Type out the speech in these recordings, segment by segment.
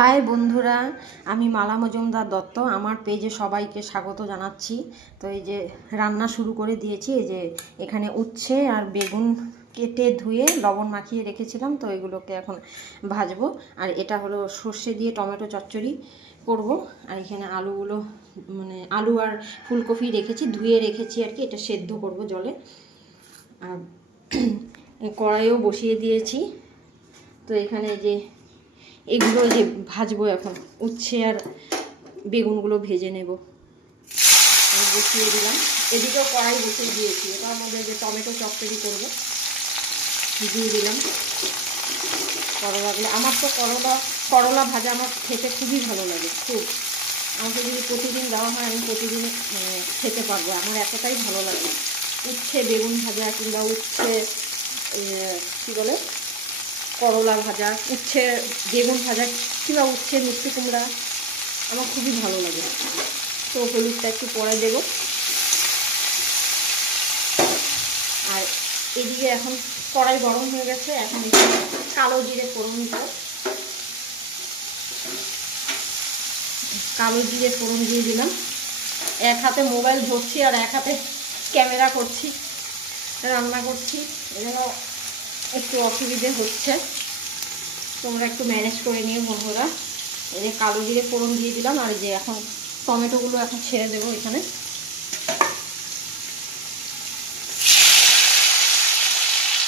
High বন্ধুরা, আমি মালা মজুমদার দত্ত। আমার পেজে সবাইকে স্বাগত জানাচ্ছি। তো এই যে রান্না শুরু করে দিয়েছি। এই যে এখানে উচ্ছে আর বেগুন কেটে ধুয়ে লবণ মাখিয়ে রেখেছিলাম, তো এগুলোকে এখন ভাজবো। আর এটা হলো সর্ষে দিয়ে টমেটো চচ্চড়ি করব। আর এখানে আলুগুলো আলু আর ফুলকপি রেখেছি, ধুয়ে রেখেছি আর কি, এটা সেদ্ধ করব জলে। আর কড়াইও বসিয়ে দিয়েছি। তো এখানে যে এগুলো যে ভাজবো, এখন উচ্ছে আর বেগুনগুলো ভেজে নেব। বসিয়ে দিলাম, এদিকেও কড়াই বসিয়ে দিয়েছি। এটার মধ্যে যে টমেটো চচ্চড়ি করবো দিয়ে দিলাম করলাগুলো। আমার তো করলা ভাজা আমার খেতে খুবই ভালো লাগে, খুব। আমাকে যদি প্রতিদিন দেওয়া হয় আমি প্রতিদিন খেতে পারবো, আমার এতটাই ভালো লাগে। উচ্ছে বেগুন ভাজা কিংবা উচ্ছে কী বলে করলা ভাজা, উচ্ছে বেগুন ভাজা কিংবা উচ্ছে মিষ্টি কুমড়া আমার খুবই ভালো লাগে। তো হলুদটা একটু পরে দেব। আর এদিকে এখন কড়াই গরম হয়ে গেছে, এখন এখানে কালো জিরে ফোড়ন দিব। কালো জিরে ফোড়ন দিয়ে দিলাম। এক হাতে মোবাইল ধরছি আর এক হাতে ক্যামেরা করছি, রান্না করছি, এজন্য একটু অসুবিধে হচ্ছে। তোমরা একটু ম্যানেজ করে নিও বন্ধুরা। এই যে কালো জিরে ফোড়ন দিয়ে দিলাম। আর যে এখন টমেটোগুলো এখন ছেড়ে দেবো এখানে।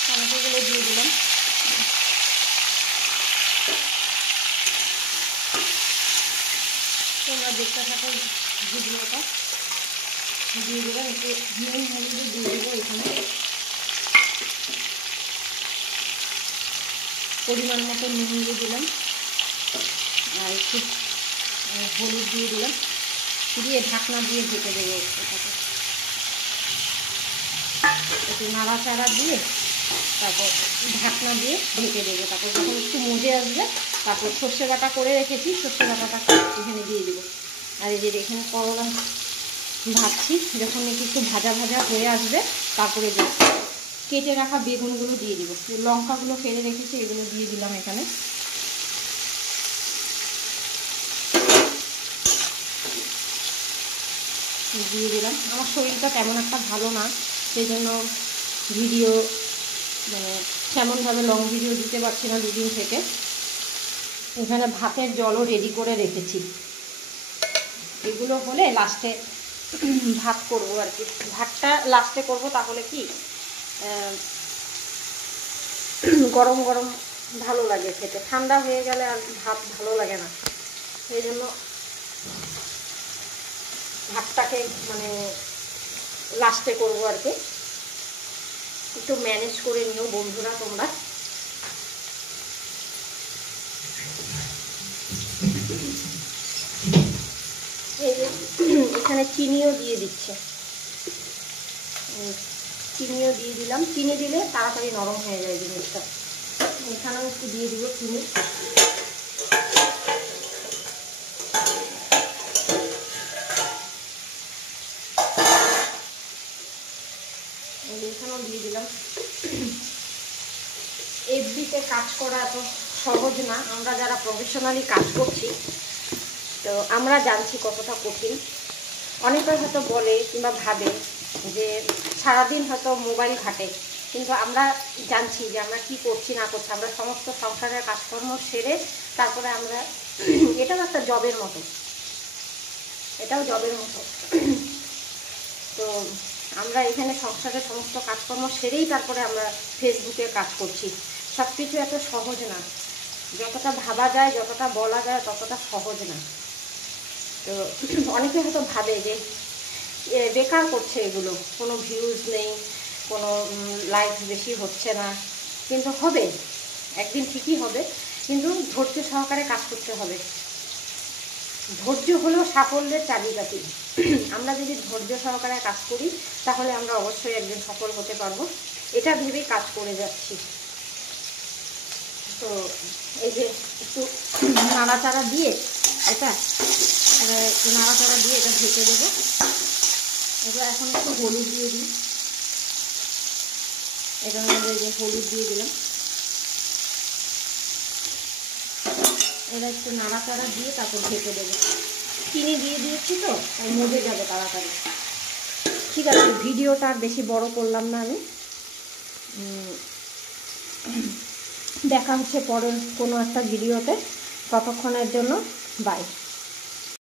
টমেটোগুলো দিয়ে দিলাম। তোমরা দেখতে থাকো ভিডিওটা। দিয়ে দিলাম একটু নুন হলুদ দিয়ে দেবো এখানে, পরিমাণ মতো নুন দিয়ে দিলাম। আর একটু হলুদ দিয়ে দিলাম, দিয়ে ঢাকনা দিয়ে ঢেকে দেবো এটাকে। একটু নাড়াচাড়া দিয়ে তারপর ঢাকনা দিয়ে ঢেকে দেবো। তারপর যখন একটু মজে আসবে তারপর সর্ষে বাটা করে রেখেছি, সর্ষে বাটাটা এখানে দিয়ে দেবো। আর এই যে এখানে করলা ভাজছি, যখন একটু ভাজা ভাজা হয়ে আসবে তারপরে কেটে রাখা বেগুনগুলো দিয়ে দিব। লঙ্কাগুলো ফেলে রেখেছি, এগুলো দিয়ে দিলাম এখানে। দিয়ে দিলাম। আমার শরীরটা তেমন একটা ভালো না, সেই জন্য ভিডিও তেমনভাবে লং ভিডিও দিতে পারছি না দুদিন থেকে। এখানে ভাতের জলও রেডি করে রেখেছি, এগুলো হলে লাস্টে ভাত করবো আর কি। ভাতটা লাস্টে করব, তাহলে কি গরম গরম ভালো লাগে খেতে। ঠান্ডা হয়ে গেলে আর ভাত ভালো লাগে না, সেই জন্য ভাতটাকে লাস্টে করব আর কি। একটু ম্যানেজ করে নিও বন্ধুরা তোমরা। এখানে চিনিও দিয়ে দিচ্ছে, চিনিও দিয়ে দিলাম। চিনি দিলে তাড়াতাড়ি নরম হয়ে যায় জিনিসটা। এখানেও একটু দিয়ে দিব চিনি। এখানেও দিয়ে দিলাম। এফবিতে কাজ করা এত সহজ না, আমরা যারা প্রফেশনালি কাজ করছি তো আমরা জানছি কতটা কঠিন। অনেকে হয়তো বলে কিংবা ভাবে যে সারাদিন হয়তো মোবাইল ঘাটে, কিন্তু আমরা জানছি যে আমরা কি করছি না করছি। আমরা সমস্ত সংসারের কাজকর্ম সেরে তারপরে আমরা, এটাও একটা জবের মতো, এটাও জবের মতো। তো আমরা এখানে সংসারের সমস্ত কাজকর্ম সেরেই তারপরে আমরা ফেসবুকে কাজ করছি। সব কিছু এত সহজ না, যতটা ভাবা যায় যতটা বলা যায় ততটা সহজ না। তো অনেকে হয়তো ভাবে যে বেকার করছে এগুলো, কোনো ভিউজ নেই, কোনো লাইক বেশি হচ্ছে না, কিন্তু হবে একদিন, ঠিকই হবে। কিন্তু ধৈর্য সহকারে কাজ করতে হবে। ধৈর্য হলো সাফল্যের চাবিকাঠি। আমরা যদি ধৈর্য সহকারে কাজ করি তাহলে আমরা অবশ্যই একদিন সফল হতে পারবো, এটা ভেবেই কাজ করে যাচ্ছি। তো এই যে একটু নাড়াচাড়া দিয়ে এটা নাড়াচাড়া দিয়ে এটা ঢেকে দেবো। এবার এখন একটু হলুদ দিয়ে দিই, এটার মধ্যে যে হলুদ দিয়ে দিলাম। এবার একটু নাড়াচাড়া দিয়ে তারপর ঢেকে দেবো। চিনি দিয়ে দিয়েছি তো, তাই মজে যাবে তাড়াতাড়ি। ঠিক আছে, ভিডিওটা আর বেশি বড় করলাম না আমি। দেখা হচ্ছে পরের কোনো একটা ভিডিওতে। ততক্ষণের জন্য বাই।